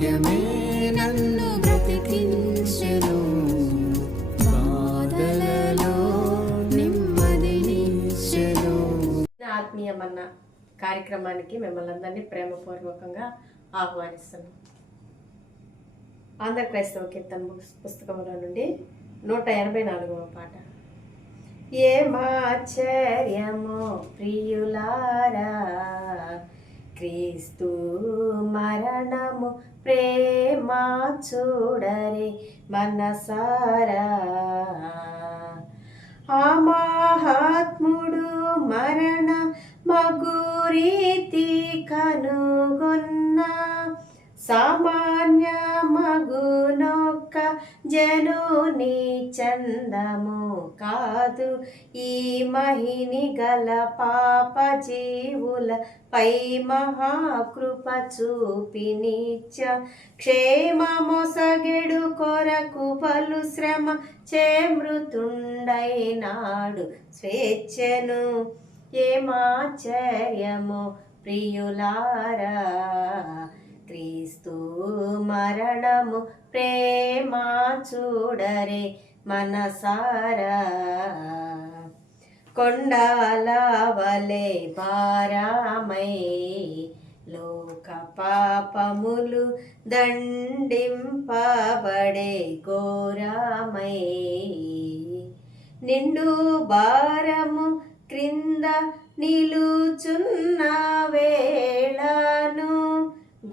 వాక్యమే నన్ను బ్రతికించెను. బాధలలో నెమ్మదినిచ్చెను కార్యక్రమానికి మిమ్మల్ని అందరినీ ప్రేమపూర్వకంగా ఆహ్వానిస్తున్నాం. ఆంధ్ర క్రైస్తవ కీర్తన పుస్తకంలో నుండి నూట ఎనభై నాలుగవ పాట. ఏమాశ్చర్యమో ప్రియులారా క్రీస్తు మరణము ప్రేమ చూడరే మనసారా. ఆ మహాత్ముడు మరణ మగురీతి కనుగొన్న. సామాన్య మగునొక్క జనుని చందము కాదు. ఈ మహిని గల పాప జీవుల పై మహాకృప చూపినిచ్చ. నిత్య క్షేమమొసగెడు కొరకు పలు శ్రమ చేమృతుండైనాడు స్వేచ్ఛను ఏమాచర్యము ప్రియులారా. క్రీస్తు మరణము ప్రేమ చూడరే మనసారా. కొండాల వలె భారామై లోక పాపములు దండింపబడే ఘోరమై. నిండు భారము క్రింద నిలుచున్న వేళను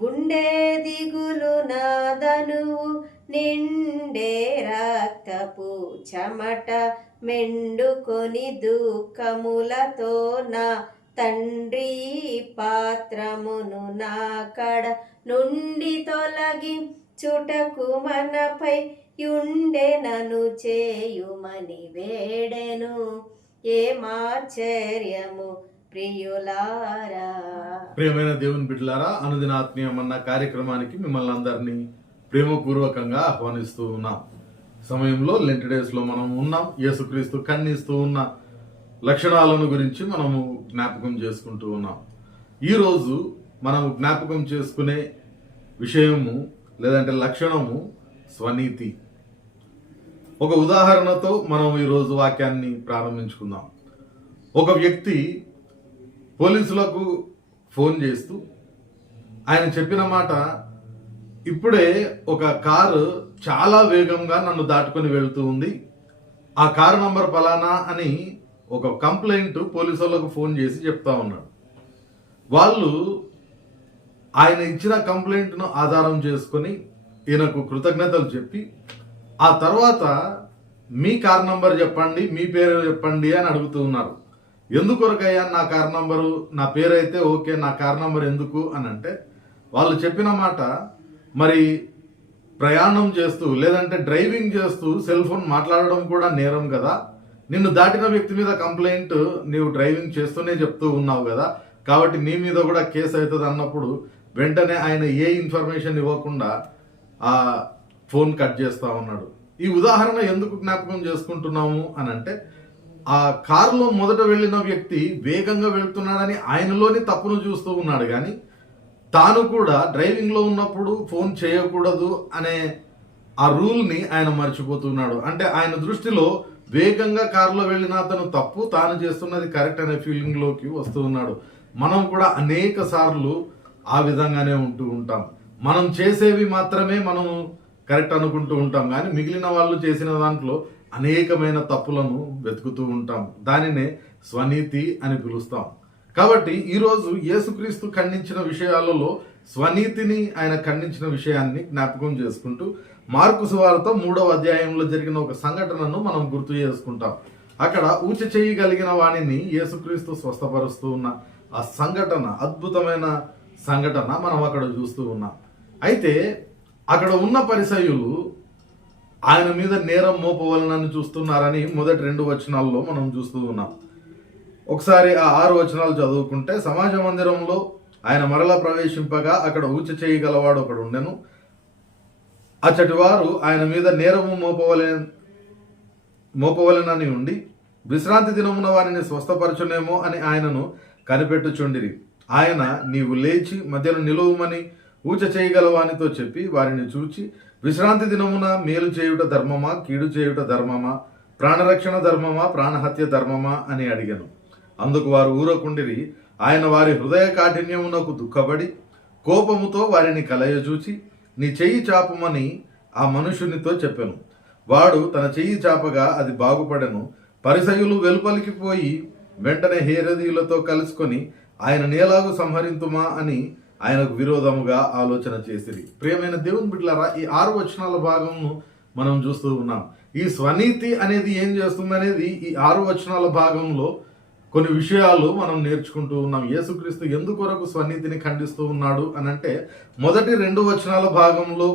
గుండె దిగులు నాదనువు నిండే రక్తపు చెమట మెండుకొని దుఃఖములతో నా తండ్రి పాత్రమును నా కడ నుండి తొలగి చుటకు మనపై యుండెనను చేయుమని వేడెను. ఏమాశ్చర్యము ప్రియులారా. ప్రియమైన దేవుని బిడ్డలారా అనుదిన ఆత్మీయమన్న కార్యక్రమానికి మిమ్మల్ని అందరినీ ప్రేమపూర్వకంగా ఆహ్వానిస్తూ ఉన్నాం. సమయంలో లెంట్ డేస్లో మనం ఉన్నాం. యేసుక్రీస్తు కన్నిస్తూ ఉన్న లక్షణాలను గురించి మనము జ్ఞాపకం చేసుకుంటూ ఉన్నాం. ఈరోజు మనము జ్ఞాపకం చేసుకునే విషయము లేదంటే లక్షణము స్వనీతి. ఒక ఉదాహరణతో మనం ఈరోజు వాక్యాన్ని ప్రారంభించుకుందాం. ఒక వ్యక్తి పోలీసులకు ఫోన్ చేస్తూ ఆయన చెప్పిన మాట ఇప్పుడే ఒక కారు చాలా వేగంగా నన్ను దాటుకొని వెళుతూ ఉంది. ఆ కారు నంబర్ ఫలానా అని ఒక కంప్లైంట్ పోలీసు వాళ్ళకు ఫోన్ చేసి చెప్తా ఉన్నాడు. వాళ్ళు ఆయన ఇచ్చిన కంప్లైంట్ను ఆధారం చేసుకొని ఈయనకు కృతజ్ఞతలు చెప్పి ఆ తర్వాత మీ కార్ నంబర్ చెప్పండి మీ పేరు చెప్పండి అని అడుగుతూ ఉన్నారు. ఎందుకొరకయ్యా నా కార్ నంబరు? నా పేరు అయితే ఓకే నా కార్ నంబర్ ఎందుకు అని అంటే వాళ్ళు చెప్పిన మాట మరి ప్రయాణం చేస్తూ లేదంటే డ్రైవింగ్ చేస్తూ సెల్ ఫోన్ మాట్లాడడం కూడా నేరం కదా. నిన్ను దాటిన వ్యక్తి మీద కంప్లైంట్ నీవు డ్రైవింగ్ చేస్తూనే చెప్తూ ఉన్నావు కదా. కాబట్టి నీ మీద కూడా కేసు అవుతుంది అన్నప్పుడు వెంటనే ఆయన ఏ ఇన్ఫర్మేషన్ ఇవ్వకుండా ఆ ఫోన్ కట్ చేస్తూ ఉన్నాడు. ఈ ఉదాహరణ ఎందుకు జ్ఞాపకం చేసుకుంటున్నాము అని అంటే ఆ కారులో మొదట వెళ్ళిన వ్యక్తి వేగంగా వెళ్తున్నాడని ఆయనలోని తప్పును చూస్తూ ఉన్నాడు. కానీ తాను కూడా డ్రైవింగ్లో ఉన్నప్పుడు ఫోన్ చేయకూడదు అనే ఆ రూల్ని ఆయన మర్చిపోతున్నాడు. అంటే ఆయన దృష్టిలో వేగంగా కారులో వెళ్ళిన అతను తప్పు తాను చేస్తున్నది కరెక్ట్ అనే ఫీలింగ్లోకి వస్తూ ఉన్నాడు. మనం కూడా అనేక సార్లు ఆ విధంగానే ఉంటూ ఉంటాం. మనం చేసేవి మాత్రమే మనం కరెక్ట్ అనుకుంటూ ఉంటాం. కానీ మిగిలిన వాళ్ళు చేసిన దాంట్లో అనేకమైన తప్పులను వెతుకుతూ ఉంటాం. దానినే స్వనీతి అని పిలుస్తాం. కాబట్టి ఈరోజు యేసుక్రీస్తు ఖండించిన విషయాలలో స్వనీతిని ఆయన ఖండించిన విషయాన్ని జ్ఞాపకం చేసుకుంటూ మార్కు సువార్త మూడవ అధ్యాయంలో జరిగిన ఒక సంఘటనను మనం గుర్తు చేసుకుంటాం. అక్కడ ఊచ చేయగలిగిన వాణిని యేసుక్రీస్తు స్వస్థపరుస్తూ ఉన్న ఆ సంఘటన అద్భుతమైన సంఘటన మనం అక్కడ చూస్తూ ఉన్నాం. అయితే అక్కడ ఉన్న పరిసయులు ఆయన మీద నేరం మోపవలనని చూస్తున్నారని మొదటి రెండు వచనాల్లో మనం చూస్తూ ఉన్నాం. ఒకసారి ఆ ఆరు వచనాలు చదువుకుంటే సమాజ మందిరంలో ఆయన మరలా ప్రవేశింపగా అక్కడ ఊచ చేయగలవాడు ఒకడు ఉండెను. అచ్చటి వారు ఆయన మీద నేరము మోపవలే మోపవలెనని ఉండి విశ్రాంతి దినమున వారిని స్వస్థపరచునేమో అని ఆయనను కనిపెట్టుచుండిరి. ఆయన నీవు లేచి మధ్యలో నిలువమని పూజ చేయగలవానితో చెప్పి వారిని చూచి విశ్రాంతి దినమున మేలు చేయుట ధర్మమా? కీడు చేయుట ధర్మమా? ప్రాణరక్షణ ధర్మమా? ప్రాణహత్య ధర్మమా? అని అడిగాను. అందుకు వారు ఊరకుండిరి. ఆయన వారి హృదయ కాఠిన్యమునకు దుఃఖపడి కోపముతో వారిని కలయజూచి నీ చెయ్యి చాపమని ఆ మనుషునితో చెప్పాను. వాడు తన చెయ్యి చాపగా అది బాగుపడెను. పరిసయులు వెలుపలికి పోయి వెంటనే హేరదీయులతో కలుసుకొని ఆయన నేలాగు సంహరింతుమా? అని ఆయనకు విరోధముగా ఆలోచన చేసిరి. ప్రియమైన దేవుని బిడ్డలారా ఈ ఆరు వచనాల భాగంను మనం చూస్తూ ఉన్నాం. ఈ స్వనీతి అనేది ఏం చేస్తుంది అనేది ఈ ఆరు వచనాల భాగంలో కొన్ని విషయాలు మనం నేర్చుకుంటూ ఉన్నాం. యేసుక్రీస్తు ఎందుకొరకు స్వనీతిని ఖండిస్తూ ఉన్నాడు అని అంటే మొదటి రెండు వచనాల భాగంలో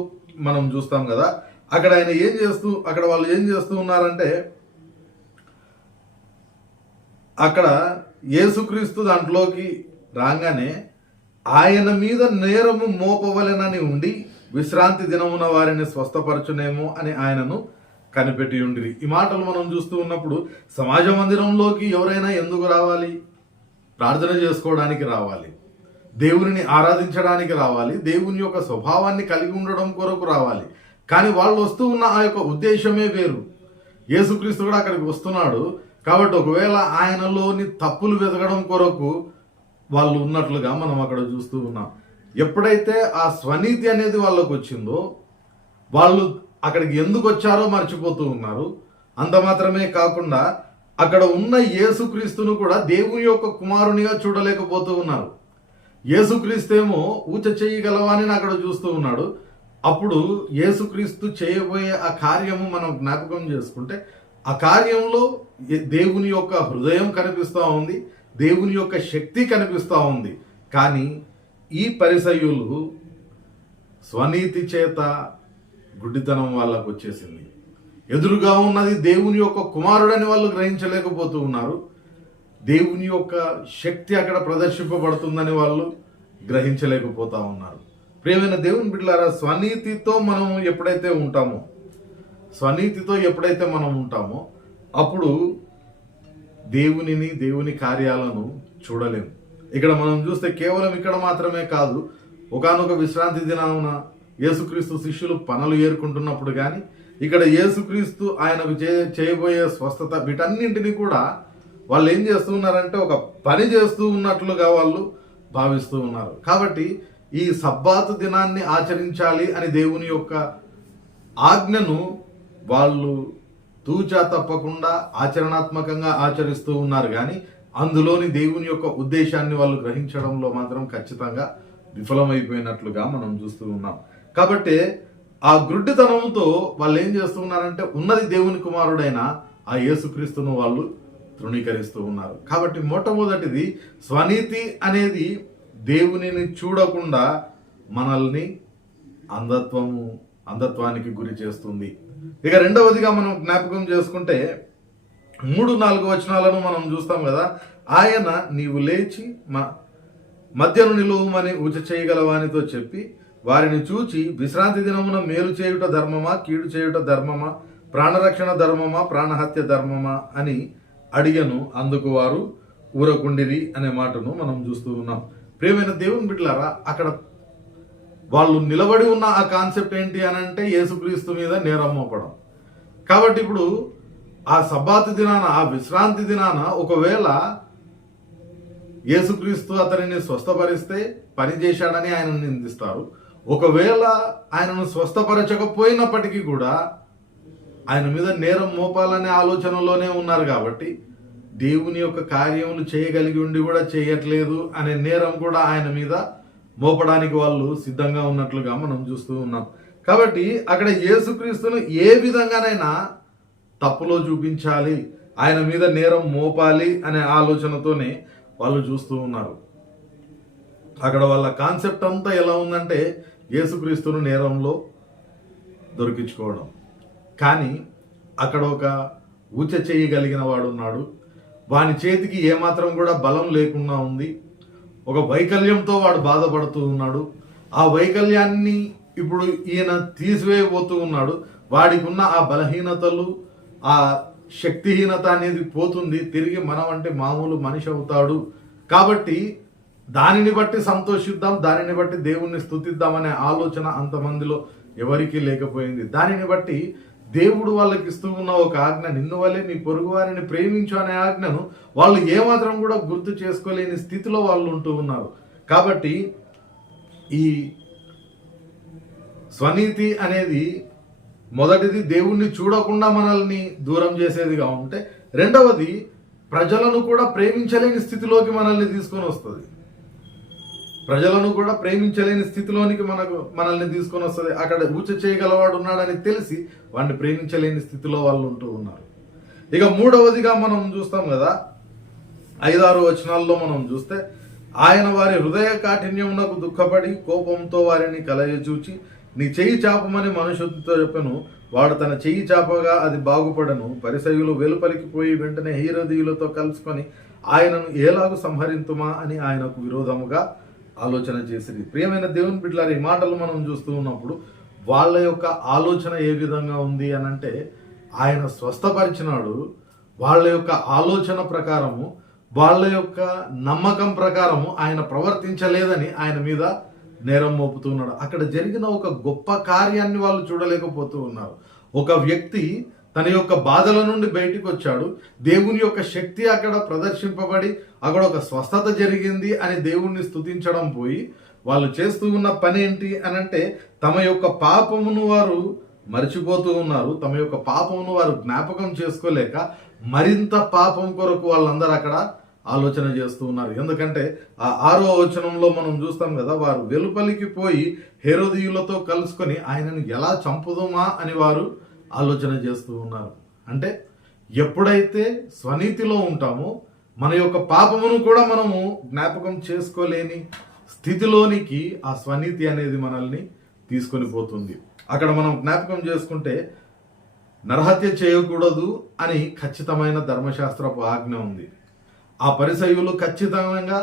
మనం చూస్తాం కదా అక్కడ ఆయన ఏం చేస్తూ అక్కడ వాళ్ళు ఏం చేస్తూ ఉన్నారంటే అక్కడ యేసుక్రీస్తు దాంట్లోకి రాగానే ఆయన మీద నేరము మోపవలెనని ఉండి విశ్రాంతి దినమున వారిని స్వస్థపరచునేమో అని ఆయనను కనిపెట్టి ఉండిరి. ఈ మాటలు మనం చూస్తూ ఉన్నప్పుడు సమాజ మందిరంలోకి ఎవరైనా ఎందుకు రావాలి? ప్రార్థన చేసుకోవడానికి రావాలి. దేవునిని ఆరాధించడానికి రావాలి. దేవుని యొక్క స్వభావాన్ని కలిగి ఉండడం కొరకు రావాలి. కానీ వాళ్ళు వస్తూ ఉన్న ఆ యొక్క ఉద్దేశమే వేరు. యేసుక్రీస్తు కూడా అక్కడికి వస్తున్నాడు. కాబట్టి ఒకవేళ ఆయనలోని తప్పులు వెతకడం కొరకు వాళ్ళు ఉన్నట్లుగా మనం అక్కడ చూస్తూ ఉన్నాం. ఎప్పుడైతే ఆ స్వనీతి అనేది వాళ్ళకు వచ్చిందో వాళ్ళు అక్కడికి ఎందుకు వచ్చారో మర్చిపోతూ ఉన్నారు. అంత మాత్రమే కాకుండా అక్కడ ఉన్న యేసుక్రీస్తును కూడా దేవుని యొక్క కుమారునిగా చూడలేకపోతూ ఉన్నారు. యేసుక్రీస్తేమో ఊచ చేయగలవాని అక్కడ చూస్తూ ఉన్నాడు. అప్పుడు యేసుక్రీస్తు చేయబోయే ఆ కార్యము మనం జ్ఞాపకం చేసుకుంటే ఆ కార్యంలో దేవుని యొక్క హృదయం కనిపిస్తూ ఉంది. దేవుని యొక్క శక్తి కనిపిస్తూ ఉంది. కానీ ఈ పరిసయులు స్వనీతి చేత గుడ్డితనం వాళ్ళకు వచ్చేసింది. ఎదురుగా ఉన్నది దేవుని యొక్క కుమారుడని వాళ్ళు గ్రహించలేకపోతూ ఉన్నారు. దేవుని యొక్క శక్తి అక్కడ ప్రదర్శింపబడుతుందని వాళ్ళు గ్రహించలేకపోతా ఉన్నారు. ప్రేమైన దేవుని బిడ్డలారా స్వనీతితో మనం ఎప్పుడైతే ఉంటామో స్వనీతితో ఎప్పుడైతే మనం ఉంటామో అప్పుడు దేవునిని దేవుని కార్యాలను చూడలేము ఇక్కడ మనం చూస్తే కేవలం ఇక్కడ మాత్రమే కాదు ఒకానొక విశ్రాంతి దినాన యేసుక్రీస్తు శిష్యులు పనులు ఏరుకుంటున్నప్పుడు కానీ ఇక్కడ యేసుక్రీస్తు ఆయనకు చే చేయబోయే స్వస్థత వీటన్నింటినీ కూడా వాళ్ళు ఏం చేస్తూ ఉన్నారంటే ఒక పని చేస్తూ ఉన్నట్లుగా వాళ్ళు భావిస్తూ ఉన్నారు. కాబట్టి ఈ సబ్బాతు దినాన్ని ఆచరించాలి అని దేవుని యొక్క ఆజ్ఞను వాళ్ళు తూచా తప్పకుండా ఆచరణాత్మకంగా ఆచరిస్తూ ఉన్నారు కానీ అందులోని దేవుని యొక్క ఉద్దేశాన్ని వాళ్ళు గ్రహించడంలో మాత్రం ఖచ్చితంగా విఫలమైపోయినట్లుగా మనం చూస్తూ ఉన్నాం. కాబట్టి ఆ గుడ్డితనంతో వాళ్ళు ఏం చేస్తున్నారంటే ఉన్నది దేవుని కుమారుడైన ఆ యేసుక్రీస్తును వాళ్ళు తృణీకరిస్తూ ఉన్నారు. కాబట్టి మొట్టమొదటిది స్వనీతి అనేది దేవునిని చూడకుండా మనల్ని అంధత్వము అంధత్వానికి గురి చేస్తుంది. ఇక రెండవదిగా మనం జ్ఞాపకం చేసుకుంటే మూడు నాలుగు వచనాలను మనం చూస్తాం కదా ఆయన నీవు లేచి మా మధ్యను నిలువమని ఉచ చేయగలవానితో చెప్పి వారిని చూచి విశ్రాంతి దినమున మేలు చేయుట ధర్మమా కీడు చేయుట ధర్మమా ప్రాణరక్షణ ధర్మమా ప్రాణహత్య ధర్మమా అని అడిగను. అందుకు వారు ఊరకుండిరి అనే మాటను మనం చూస్తూ ఉన్నాం. ప్రియమైన దేవుని బిడ్డలారా అక్కడ వాళ్ళు నిలబడి ఉన్న ఆ కాన్సెప్ట్ ఏంటి అని అంటే యేసుక్రీస్తు మీద నేరం మోపడం. కాబట్టి ఇప్పుడు ఆ సబ్బాత్ దినాన ఆ విశ్రాంతి దినాన ఒకవేళ యేసుక్రీస్తు అతనిని స్వస్థపరిస్తే పని చేశాడని ఆయన నిందిస్తారు. ఒకవేళ ఆయనను స్వస్థపరచకపోయినప్పటికీ కూడా ఆయన మీద నేరం మోపాలనే ఆలోచనలోనే ఉన్నారు కాబట్టి దేవుని యొక్క కార్యములు చేయగలిగి ఉండి కూడా చేయట్లేదు అనే నేరం కూడా ఆయన మీద మోపడానికి వాళ్ళు సిద్ధంగా ఉన్నట్లుగా మనం చూస్తూ ఉన్నాం. కాబట్టి అక్కడ యేసుక్రీస్తును ఏ విధంగానైనా తప్పులో చూపించాలి ఆయన మీద నేరం మోపాలి అనే ఆలోచనతోనే వాళ్ళు చూస్తూ ఉన్నారు. అక్కడ వాళ్ళ కాన్సెప్ట్ అంతా ఎలా ఉందంటే యేసుక్రీస్తును నేరంలో దొరికించుకోవడం. కానీ అక్కడ ఒక ఊచ చేయగలిగిన వాడున్నాడు వాని చేతికి ఏమాత్రం కూడా బలం లేకుండా ఉంది. ఒక వైకల్యంతో వాడు బాధపడుతూ ఉన్నాడు. ఆ వైకల్యాన్ని ఇప్పుడు ఈయన తీసివేయబోతూ ఉన్నాడు. వాడికి ఉన్న ఆ బలహీనతలు ఆ శక్తిహీనత అనేది పోతుంది. తిరిగి మనం అంటే మామూలు మనిషి అవుతాడు. కాబట్టి దానిని బట్టి సంతోషిద్దాం దానిని బట్టి దేవుణ్ణి స్థుతిద్దామనే అనే ఆలోచన అంతమందిలో ఎవరికీ లేకపోయింది. దానిని బట్టి దేవుడు వాళ్ళకి ఇస్తూ ఉన్న ఒక ఆజ్ఞ నిన్ను వల్లే నీ పొరుగు వారిని ప్రేమించు అనే ఆజ్ఞను వాళ్ళు ఏమాత్రం కూడా గుర్తు చేసుకోలేని స్థితిలో వాళ్ళు ఉంటూ ఉన్నారు. కాబట్టి ఈ స్వనీతి అనేది మొదటిది దేవుణ్ణి చూడకుండా మనల్ని దూరం చేసేదిగా ఉంటే రెండవది ప్రజలను కూడా ప్రేమించలేని స్థితిలోకి మనల్ని తీసుకొని వస్తుంది. ప్రజలను కూడా ప్రేమించలేని స్థితిలోనికి మనకు మనల్ని తీసుకొని వస్తుంది. అక్కడ ఊచ చేయగలవాడు ఉన్నాడని తెలిసి వాడిని ప్రేమించలేని స్థితిలో వాళ్ళు ఉంటూ ఉన్నారు. ఇక మూడవదిగా మనం చూస్తాం కదా ఐదారు వచనాల్లో మనం చూస్తే ఆయన వారి హృదయ కాఠిన్యమునకు దుఃఖపడి కోపంతో వారిని కలయచూచి నీ చెయ్యి చాపమని మనుషులతో చెప్పను. వాడు తన చెయ్యి చాపగా అది బాగుపడను. పరిసయులు వెలుపలికి పోయి వెంటనే హీరోదీయులతో కలుసుకొని ఆయనను ఏలాగు సంహరింతుమా? అని ఆయనకు విరోధముగా ఆలోచన చేసింది ప్రియమైన దేవుని బిడ్డలారి ఈ మాటలు మనం చూస్తూ ఉన్నప్పుడు వాళ్ళ యొక్క ఆలోచన ఏ విధంగా ఉంది అని అంటే ఆయన స్వస్థపరిచినాడు వాళ్ళ యొక్క ఆలోచన ప్రకారము వాళ్ళ యొక్క నమ్మకం ప్రకారము ఆయన ప్రవర్తించలేదని ఆయన మీద నేరం మోపుతున్నాడు అక్కడ జరిగిన ఒక గొప్ప కార్యాన్ని వాళ్ళు చూడలేకపోతూ ఉన్నారు. ఒక వ్యక్తి తన యొక్క బాధల నుండి బయటకు వచ్చాడు దేవుని యొక్క శక్తి అక్కడ ప్రదర్శింపబడి అక్కడ ఒక స్వస్థత జరిగింది అని దేవుణ్ణి స్థుతించడం పోయి వాళ్ళు చేస్తూ ఉన్న పని ఏంటి అని అంటే తమ యొక్క పాపమును వారు మర్చిపోతూ ఉన్నారు. తమ యొక్క పాపమును వారు జ్ఞాపకం చేసుకోలేక మరింత పాపం కొరకు వాళ్ళందరూ అక్కడ ఆలోచన చేస్తూ ఉన్నారు. ఎందుకంటే ఆ ఆరో వచనంలో మనం చూస్తాం కదా వారు వెలుపలికి పోయి హేరోదీయులతో కలుసుకొని ఆయనను ఎలా చంపుదామా అని వారు ఆలోచన చేస్తూ ఉన్నారు. అంటే ఎప్పుడైతే స్వనీతిలో ఉంటామో మన యొక్క పాపమును కూడా మనము జ్ఞాపకం చేసుకోలేని స్థితిలోనికి ఆ స్వనీతి అనేది మనల్ని తీసుకొని పోతుంది. అక్కడ మనం జ్ఞాపకం చేసుకుంటే నరహత్య చేయకూడదు అని ఖచ్చితమైన ధర్మశాస్త్రపు ఆజ్ఞ ఉంది. ఆ పరిసయులు ఖచ్చితంగా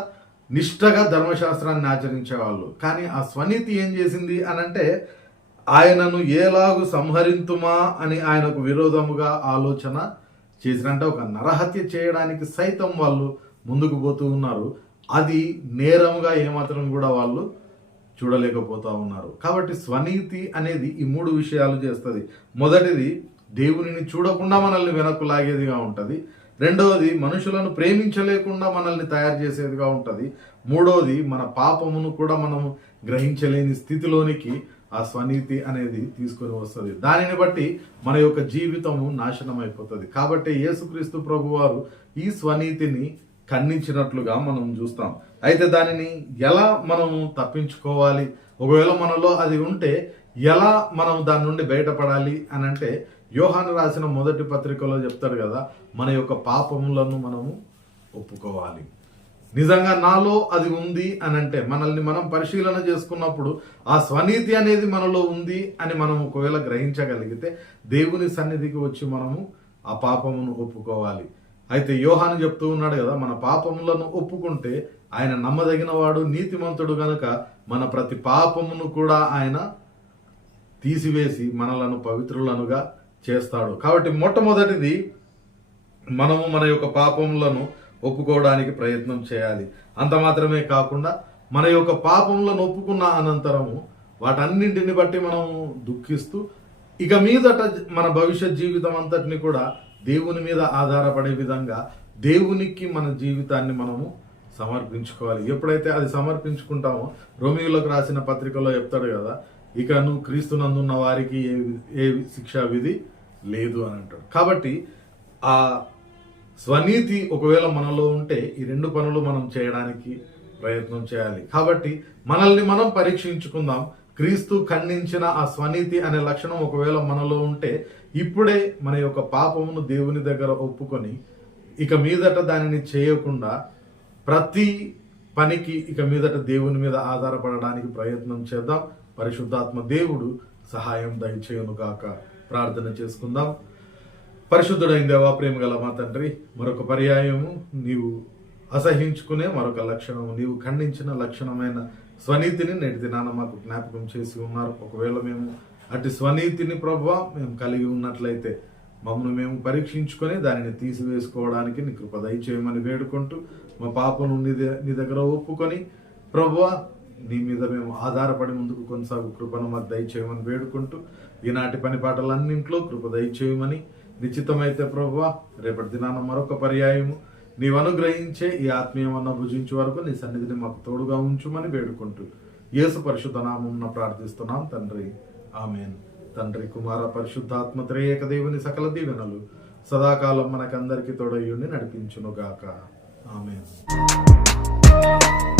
నిష్టగా ధర్మశాస్త్రాన్ని ఆచరించేవాళ్ళు. కానీ ఆ స్వనీతి ఏం చేసింది అని అంటే ఆయనను ఏలాగు సంహరింతుమా అని ఆయనకు విరోధముగా ఆలోచన చేసినంటే ఒక నరహత్య చేయడానికి సైతం వాళ్ళు ముందుకు పోతూ ఉన్నారు. అది నేరంగా ఏమాత్రం కూడా వాళ్ళు చూడలేకపోతా ఉన్నారు. కాబట్టి స్వనీతి అనేది ఈ మూడు విషయాలు చేస్తుంది. మొదటిది దేవునిని చూడకుండా మనల్ని వెనక్కు లాగేదిగా ఉంటుంది. రెండవది మనుషులను ప్రేమించలేకుండా మనల్ని తయారు చేసేదిగా ఉంటుంది. మూడవది మన పాపమును కూడా మనం గ్రహించలేని స్థితిలోనికి ఆ స్వనీతి అనేది తీసుకొని వస్తుంది. దానిని బట్టి మన యొక్క జీవితము నాశనం అయిపోతుంది కాబట్టి యేసుక్రీస్తు ప్రభు వారు ఈ స్వనీతిని ఖండించినట్లుగా మనం చూస్తాం. అయితే దానిని ఎలా మనము తప్పించుకోవాలి? ఒకవేళ మనలో అది ఉంటే ఎలా మనం దాని నుండి బయటపడాలి అని అంటే యోహాను రాసిన మొదటి పత్రికలో చెప్తాడు కదా మన యొక్క పాపములను మనము ఒప్పుకోవాలి. నిజంగా నాలో అది ఉంది అని అంటే మనల్ని మనం పరిశీలన చేసుకున్నప్పుడు ఆ స్వనీతి అనేది మనలో ఉంది అని మనం ఒకవేళ గ్రహించగలిగితే దేవుని సన్నిధికి వచ్చి మనము ఆ పాపమును ఒప్పుకోవాలి. అయితే యోహాను చెప్తూ ఉన్నాడు కదా మన పాపములను ఒప్పుకుంటే ఆయన నమ్మదగిన వాడు నీతిమంతుడు గనుక మన ప్రతి పాపమును కూడా ఆయన తీసివేసి మనలను పవిత్రులనుగా చేస్తాడు. కాబట్టి మొట్టమొదటిది మనము మన యొక్క పాపములను ఒప్పుకోవడానికి ప్రయత్నం చేయాలి. అంత మాత్రమే కాకుండా మన యొక్క పాపంలో ఒప్పుకున్న అనంతరము వాటన్నింటిని బట్టి మనము దుఃఖిస్తూ ఇక మీదట మన భవిష్యత్ జీవితం అంతటిని కూడా దేవుని మీద ఆధారపడే విధంగా దేవునికి మన జీవితాన్ని మనము సమర్పించుకోవాలి. ఎప్పుడైతే అది సమర్పించుకుంటామో రోమియోలకు రాసిన పత్రికలో చెప్తాడు కదా ఇక నువ్వు క్రీస్తునందున్న వారికి ఏ ఏ శిక్షా విధి లేదు అని అంటాడు. కాబట్టి ఆ స్వనీతి ఒకవేళ మనలో ఉంటే ఈ రెండు పనులు మనం చేయడానికి ప్రయత్నం చేయాలి. కాబట్టి మనల్ని మనం పరీక్షించుకుందాం. క్రీస్తు ఖండించిన ఆ స్వనీతి అనే లక్షణం ఒకవేళ మనలో ఉంటే ఇప్పుడే మన యొక్క పాపమును దేవుని దగ్గర ఒప్పుకొని ఇక మీదట దానిని చేయకుండా ప్రతి పనికి ఇక మీదట దేవుని మీద ఆధారపడడానికి ప్రయత్నం చేద్దాం. పరిశుద్ధాత్మ దేవుడు సహాయం దయచేయను గాక ప్రార్థన చేసుకుందాం. పరిశుద్ధుడైన దేవా ప్రేమ గల మా తండ్రి మరొక పర్యాయము నీవు అసహించుకునే మరొక లక్షణము నీవు ఖండించిన లక్షణమైన స్వనీతిని నేటి దినాన మాకు జ్ఞాపకం చేసి ఉన్నారు. ఒకవేళ మేము అటు స్వనీతిని ప్రభావ మేము కలిగి ఉన్నట్లయితే మమ్మల్ని మేము పరీక్షించుకొని దానిని తీసివేసుకోవడానికి నీ కృప దయచేయమని వేడుకుంటూ మా పాపను నీ నీ దగ్గర ఒప్పుకొని ప్రభువ నీ మీద మేము ఆధారపడి ముందుకు కొనసాగు కృపను మాకు దయచేయమని వేడుకుంటూ ఈనాటి పని పాటలన్నింట్లో కృప దయచేయమని నిశ్చితమైతే ప్రభువా రేపటి దినాన మరొక పర్యాయము. నీవు అనుగ్రహించే ఈ ఆత్మీయమన్న భుజించే వరకు నీ సన్నిధిని మాకు తోడుగా ఉంచుమని వేడుకుంటూ యేసు పరిశుద్ధ నామం ప్రార్థిస్తున్నాం తండ్రి. ఆమెన్. తండ్రి కుమార పరిశుద్ధాత్మ త్రేయక దేవుని సకల దీవెనలు సదాకాలం మనకందరికీ తోడయ్యుండి నడిపించునుగాక. ఆమెన్.